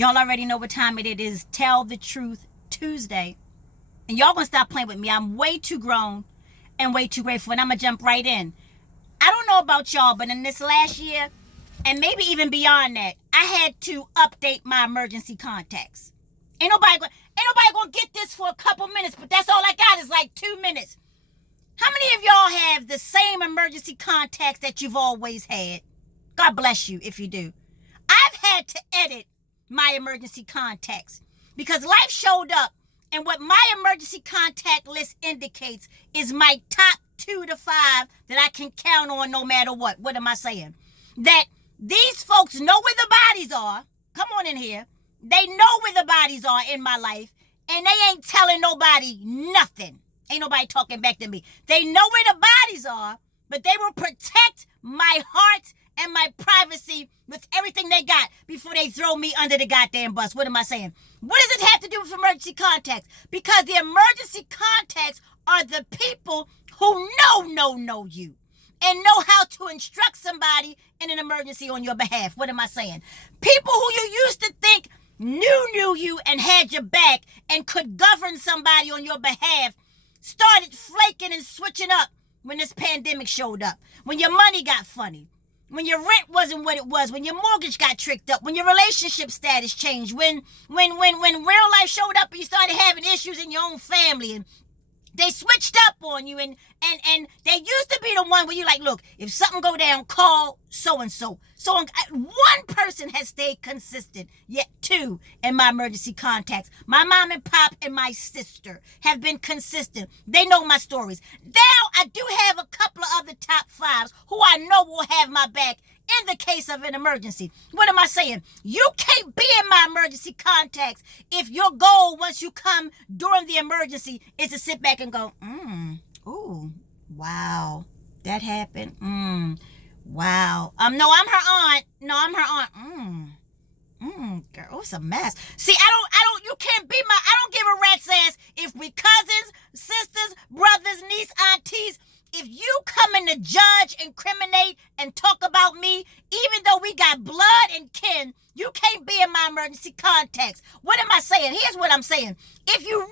Y'all already know what time it is. Tell the Truth Tuesday. And y'all gonna stop playing with me. I'm way too grown and way too grateful. And I'm gonna jump right in. I don't know about y'all, but in this last year, and maybe even beyond that, I had to update my emergency contacts. Ain't nobody gonna get this for a couple minutes, but that's all I got is like 2 minutes. How many of y'all have the same emergency contacts that you've always had? God bless you if you do. I've had to edit my emergency contacts because life showed up, and what my emergency contact list indicates is my top 2 to 5 that I can count on no matter what. What am I saying? That these folks know where the bodies are. Come on in here. They know where the bodies are in my life, and they ain't telling nobody nothing. Ain't nobody talking back to me. They know where the bodies are, but they will protect my heart and my privacy with everything they got before they throw me under the goddamn bus. What am I saying? What does it have to do with emergency contacts? Because the emergency contacts are the people who know you and know how to instruct somebody in an emergency on your behalf. What am I saying? People who you used to think knew you and had your back and could govern somebody on your behalf started flaking and switching up when this pandemic showed up, when your money got funny, when your rent wasn't what it was, when your mortgage got tricked up, when your relationship status changed, when real life showed up and you started having issues in your own family, and they switched up on you, and they used to be the one where you like, look, if something go down, call so-and-so. So one person has stayed consistent, yet 2 in my emergency contacts. My mom and pop and my sister have been consistent. They know my stories. Now I do have a couple of other top 5s who I know will have my back in the case of an emergency. What am I saying? You can't be in my emergency contacts if your goal once you come during the emergency is to sit back and go, ooh, wow, that happened. Wow. No, I'm her aunt. I'm her aunt. Girl, it's a mess. See, you can't be I don't give a rat's ass if we cousins, sisters, brothers, niece, aunties. If you come in to judge, incriminate, and talk about me, even though we got blood and kin, you can't be in my emergency contacts. What am I saying? Here's what I'm saying. If you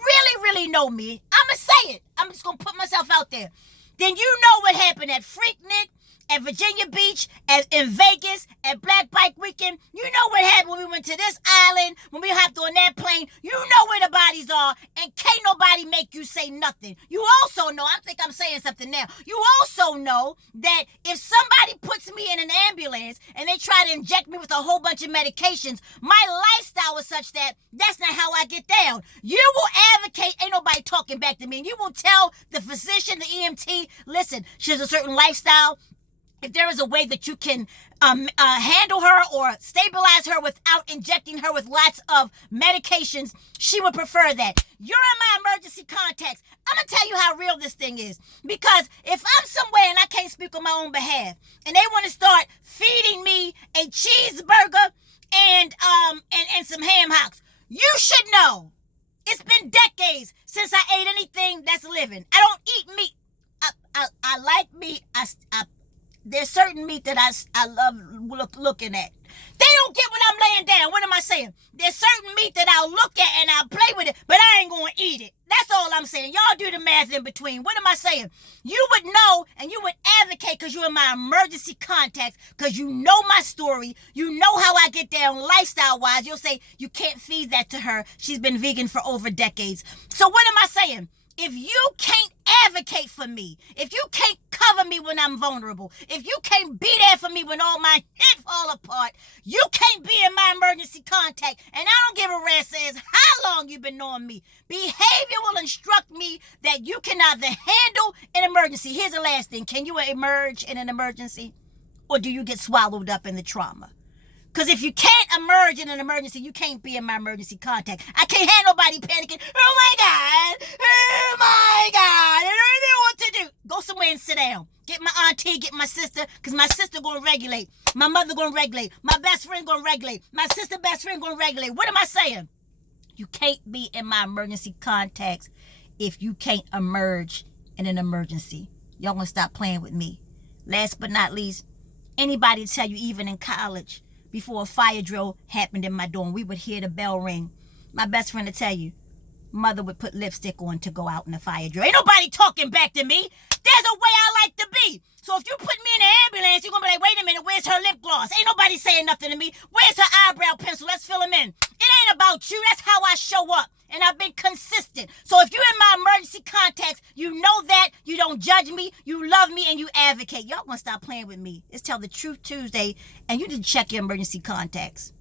really know me, I'm going to say it. I'm just going to put myself out there. Then you know what happened at Freaknik, at Virginia Beach, in Vegas, at Black Bike Weekend. You know what happened when we went to this island, when we hopped on that plane. You know where the bodies are, and can't nobody make you say nothing. You also know, I think I'm saying something now. You also know that if somebody puts me in an ambulance and they try to inject me with a whole bunch of medications, my lifestyle is such that that's not how I get down. You will advocate, ain't nobody talking back to me, and you will tell the physician, the EMT, listen, she has a certain lifestyle. If there is a way that you can handle her or stabilize her without injecting her with lots of medications, she would prefer that. You're in my emergency contacts. I'm going to tell you how real this thing is. Because if I'm somewhere and I can't speak on my own behalf, and they want to start feeding me a cheeseburger and some ham hocks, you should know. It's been decades since I ate anything that's living. I don't eat meat. I like meat. There's certain meat that I love looking at. They don't get what I'm laying down. What am I saying? There's certain meat that I'll look at and I'll play with it, but I ain't going to eat it. That's all I'm saying. Y'all do the math in between. What am I saying? You would know and you would advocate because you're in my emergency contacts, because you know my story. You know how I get down lifestyle-wise. You'll say, you can't feed that to her. She's been vegan for over decades. So what am I saying? If you can't advocate for me, if you can't cover me when I'm vulnerable, if you can't be there for me when all my shit fall apart, you can't be in my emergency contact. And I don't give a rat's ass how long you've been knowing me. Behavior will instruct me that you can either handle an emergency. Here's the last thing. Can you emerge in an emergency? Or do you get swallowed up in the trauma? Because if you can't emerge in an emergency, you can't be in my emergency contact. I can't have nobody panicking. Oh my God. I don't know what to do. Go somewhere and sit down. Get my auntie, get my sister, because my sister going to regulate. My mother going to regulate. My best friend going to regulate. My sister best friend going to regulate. What am I saying? You can't be in my emergency contacts if you can't emerge in an emergency. Y'all going to stop playing with me. Last but not least, anybody tell you even in college, before a fire drill happened in my dorm. We would hear the bell ring. My best friend to tell you, mother would put lipstick on to go out in the fire drill. Ain't nobody talking back to me. There's a way I like to be. So if you put me in an ambulance, you're going to be like, wait a minute, where's her lip gloss? Ain't nobody saying nothing to me. Where's her eyebrow pencil? Let's fill them in. It ain't about you. That's how I show up. And I've been consistent. So if you're in my emergency contacts, you know that. You don't judge me. You love me and you advocate. Y'all going to stop playing with me. It's Tell the Truth Tuesday. And you need to check your emergency contacts.